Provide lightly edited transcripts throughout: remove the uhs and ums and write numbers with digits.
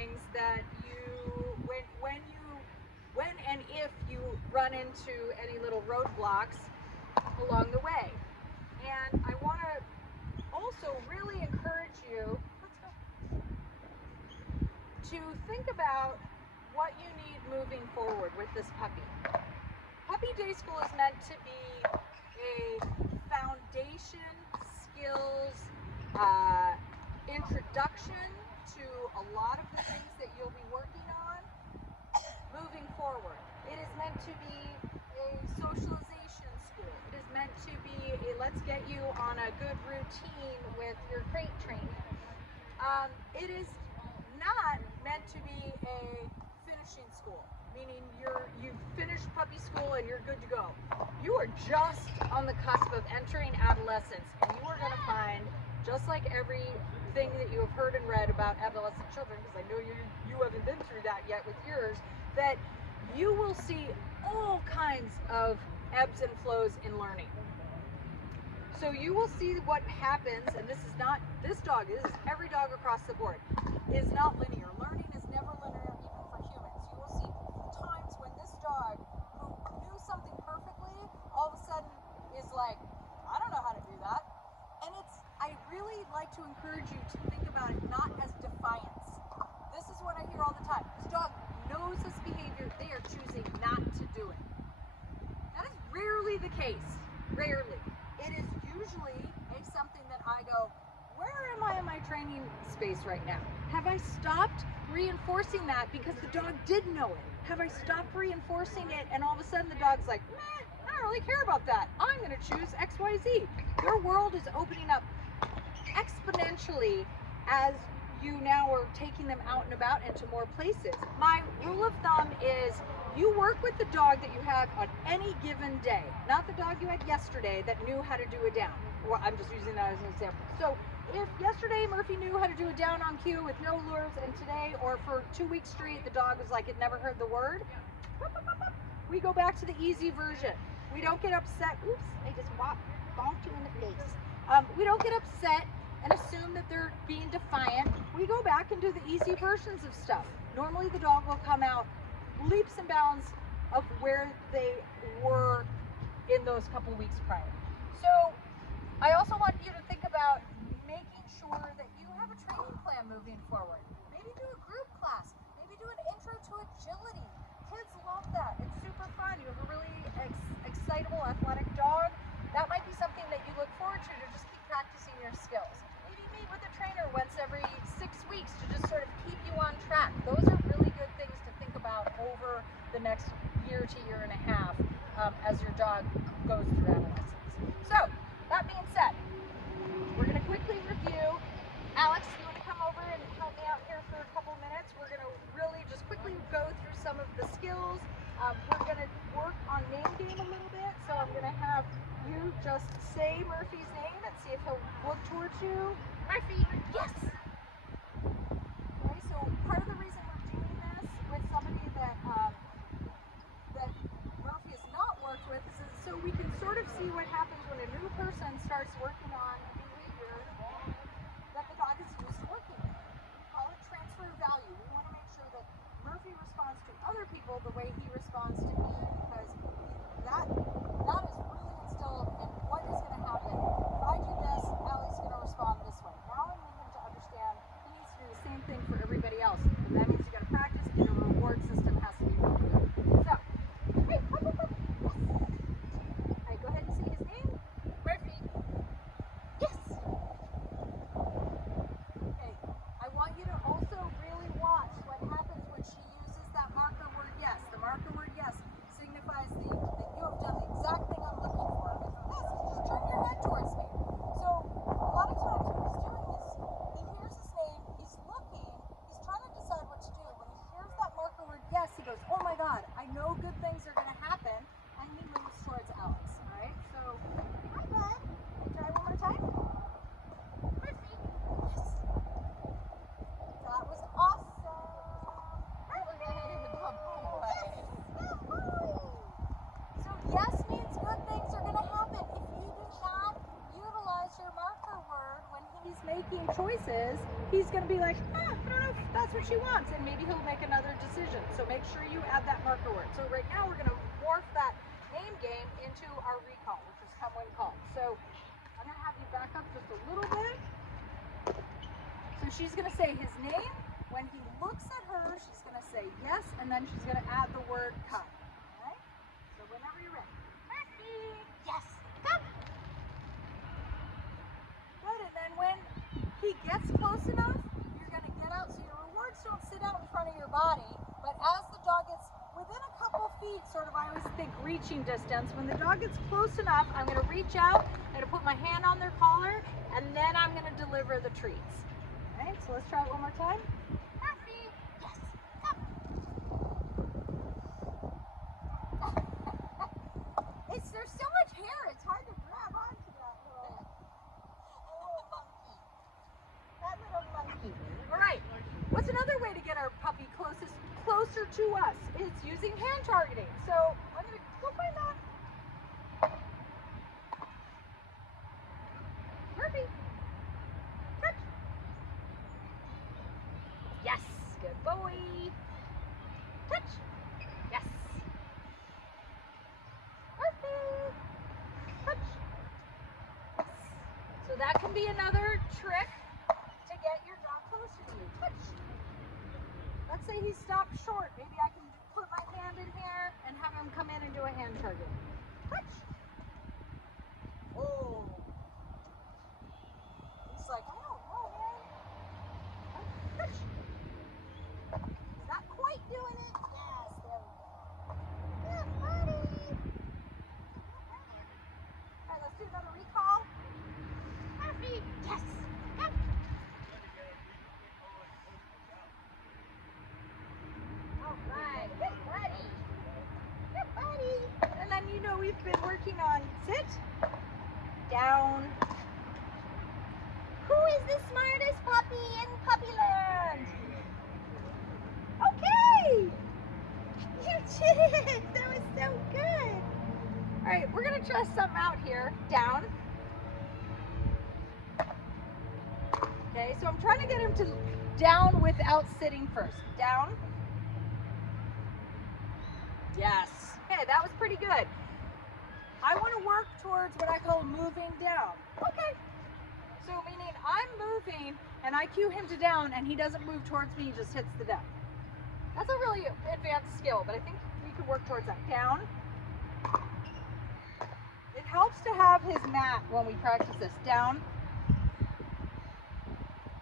things that when and if you run into any little roadblocks along the way. And I want to also really encourage you, to think about what you need moving forward with this puppy. Puppy Day School is meant to be a foundation, skills, introduction to a lot of the things that you'll be working on moving forward. It is meant to be a socialization school. It is meant to be a let's get you on a good routine with your crate training. It is not meant to be a finishing school, meaning you've finished puppy school and you're good to go. You are just on the cusp of entering adolescence, and you are going to find, just like everything that you have heard and read about adolescent children, because I know you haven't been through that yet with yours, that you will see all kinds of ebbs and flows in learning. So you will see what happens, and this is every dog across the board, is not linear. Learning is never linear, even for humans. You will see times when this dog, who knew something perfectly, all of a sudden is like, I don't know how to do that. And I really like to encourage you to think about it not as defiance. This is what I hear all the time. This dog knows this behavior, they are choosing not to do it. That is rarely the case. Rarely. It is usually something that I go, where am I in my training space right now? Have I stopped reinforcing that because the dog did know it? Have I stopped reinforcing it and all of a sudden the dog's like, meh, I don't really care about that. I'm going to choose XYZ. Your world is opening up exponentially as you now are taking them out and about into more places. My rule of thumb is you work with the dog that you have on any given day, not the dog you had yesterday that knew how to do a down. Well, I'm just using that as an example. So if yesterday Murphy knew how to do a down on cue with no lures, and today or for 2 weeks straight the dog was like it never heard the word, we go back to the easy version. We don't get upset. Oops, I just bonked you in the face. We don't get upset and assume that they're being defiant. We go back and do the easy versions of stuff. Normally the dog will come out leaps and bounds of where they were in those couple weeks prior. So I also want you to think about making sure that you have a training plan moving forward. Maybe do a group class. Maybe do an intro to agility. Kids love that. It's super fun. You have a really excitable, athletic dog. That might be something that you look forward to just keep practicing your skills. Maybe meet with a trainer once every 6 weeks to just sort of keep you on track. Those are really good things to think about over the next year to year and a half as your dog goes through adolescence. So, that being said, we're going to quickly review. Alex, you want to come over and help me out here for a couple minutes? We're going to really just quickly go through some of the skills. We're going to work on name game a little bit. So I'm going to have you just say Murphy's name and see if he'll look towards you. Murphy, yes! Okay, so part of the reason we're doing this with somebody that Murphy has not worked with is so we can sort of see what happens when a new person starts working on a behavior that the dog is used to working with. We call it transfer of value. We want to make sure that Murphy responds to other people the way he responds to me, because that is really instilled in what is going to happen. If I do this, Allie's going to respond this way. Now I need him to understand he needs to do the same thing for everybody else. And that means you got to practice, and a reward system has to be really good. So, hey, up, up, up. Yes. All right, go ahead and say his name. Murphy. Yes. Okay, I want you to also really watch what happens when she uses that marker word yes. The marker word yes signifies that you have done the exact thing I'm looking for. Yes, just turn your head towards me. So a lot of times when he's doing this, he hears his name, he's looking, he's trying to decide what to do. he's making choices, he's going to be like, I don't know if that's what she wants, and maybe he'll make another decision. So make sure you add that marker word. So right now we're going to morph that name game into our recall, which is come when called. So I'm going to have you back up just a little bit. So she's going to say his name. When he looks at her, she's going to say yes, and then she's going to add the word come. Okay? So whenever you're ready. Murphy, yes, come. Good, and then when he gets close enough, you're going to get out. So your rewards don't sit out in front of your body, but as the dog gets within a couple feet, sort of, I always think reaching distance, when the dog gets close enough, I'm going to reach out, I'm going to put my hand on their collar, and then I'm going to deliver the treats. Okay, so let's try it one more time. Murphy, yes, come. There's so much hair, it's hard to grab onto that little monkey. That little monkey. All right, what's another way to get our puppy closer to us? It's using hand targeting. So I'm going to go find that. Murphy, touch. Yes, good boy. Touch. Yes. Murphy, touch. Yes. So that can be another trick to get your dog closer to you. Touch. Let's say he stopped short. Maybe I can put my hand in here and have him come in and do a hand target. Touch. Oh. He's like, I don't know, man. Touch. He's not quite doing it. Yes, there we go. Good buddy. All right, let's do another recall. Murphy, yes. Come. All right, good buddy. Good buddy. And then you know we've been working on sit, down. Who is the smartest puppy in Puppyland? Okay. You did it. That was so good. All right, we're gonna try something out here. Down. Okay, so I'm trying to get him to down without sitting first. Down. Yes. Okay, that was pretty good. I want to work towards what I call moving down. Okay. So meaning I'm moving and I cue him to down and he doesn't move towards me, he just hits the down. That's a really advanced skill, but I think we could work towards that. Down. It helps to have his mat when we practice this. Down.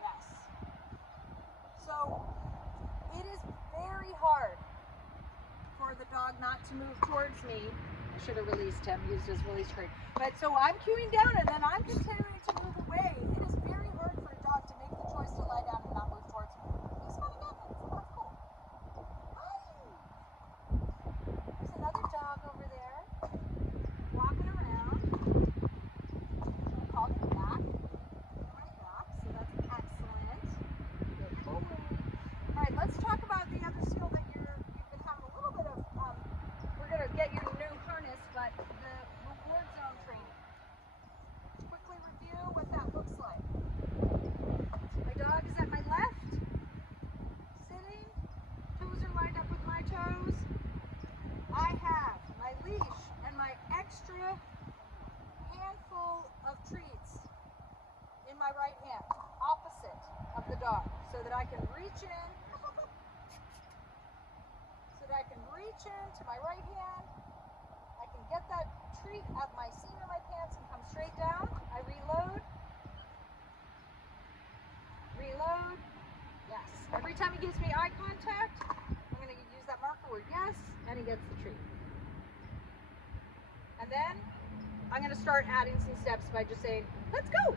Yes. So it is very hard for the dog not to move towards me. I should have released him, used his release crate. But so I'm cueing down and then I'm continuing to move away. It is very hard for a dog to make the choice to lie down and not move towards me. He's kind of done that, so that's cool. There's another dog over there walking around. I'm going to call him back. Right back, so that's excellent. Good boy. All right, let's talk about the other skill that you've been having a little bit of. We're going to get your new harness, but the reward zone training. Let's quickly review what that looks like. My dog is at my left, sitting, toes are lined up with my toes. I have my leash and my extra handful of treats in my right hand, opposite of the dog, so that I can reach in, to my right hand. I can get that treat at my seat of my pants and come straight down. I reload. Reload. Yes. Every time he gives me eye contact, I'm going to use that marker word yes, and he gets the treat. And then I'm going to start adding some steps by just saying, let's go.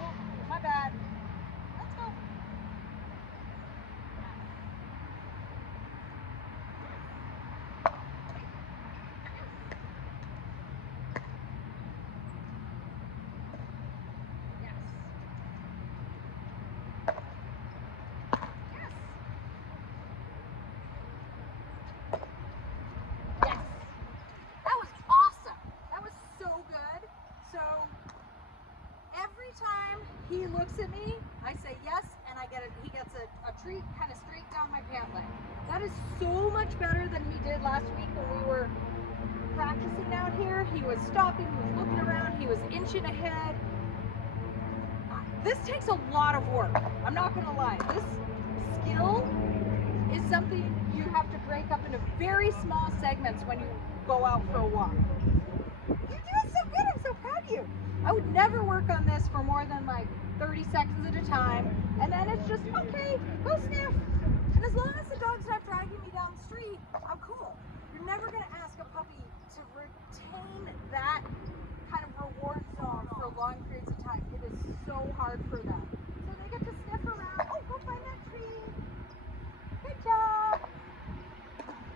Oh, my bad. Let's go. Yes. That was awesome. So every time he looks at me, I say yes, and he gets a treat kind of straight down my pant leg. That is so much better than he did last week when we were practicing out here. He was stopping, he was looking around, he was inching ahead. This takes a lot of work. I'm not gonna lie. This skill is something you have to break up into very small segments when you go out for a walk. You're doing so good, I'm so proud of you. I would never work on this for more than like 30 seconds at a time, and then it's just, okay, go sniff. And as long as the dog's not dragging me down the street, I'm cool. You're never gonna ask a puppy to retain that kind of reward zone for long periods of time. It is so hard for them. So they get to sniff around. Oh, go find that tree. Good job.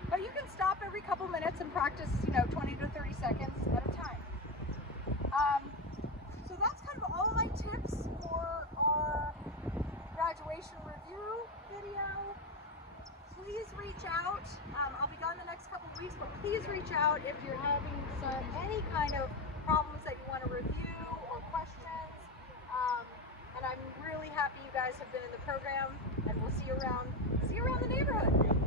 But you can stop every couple minutes and practice, 20 to 30 seconds at a time. So that's kind of all my tips for our graduation review video. Please reach out. I'll be gone the next couple weeks, but please reach out if you're having any kind of problems that you want to review or questions. And I'm really happy you guys have been in the program, and we'll see you around the neighborhood.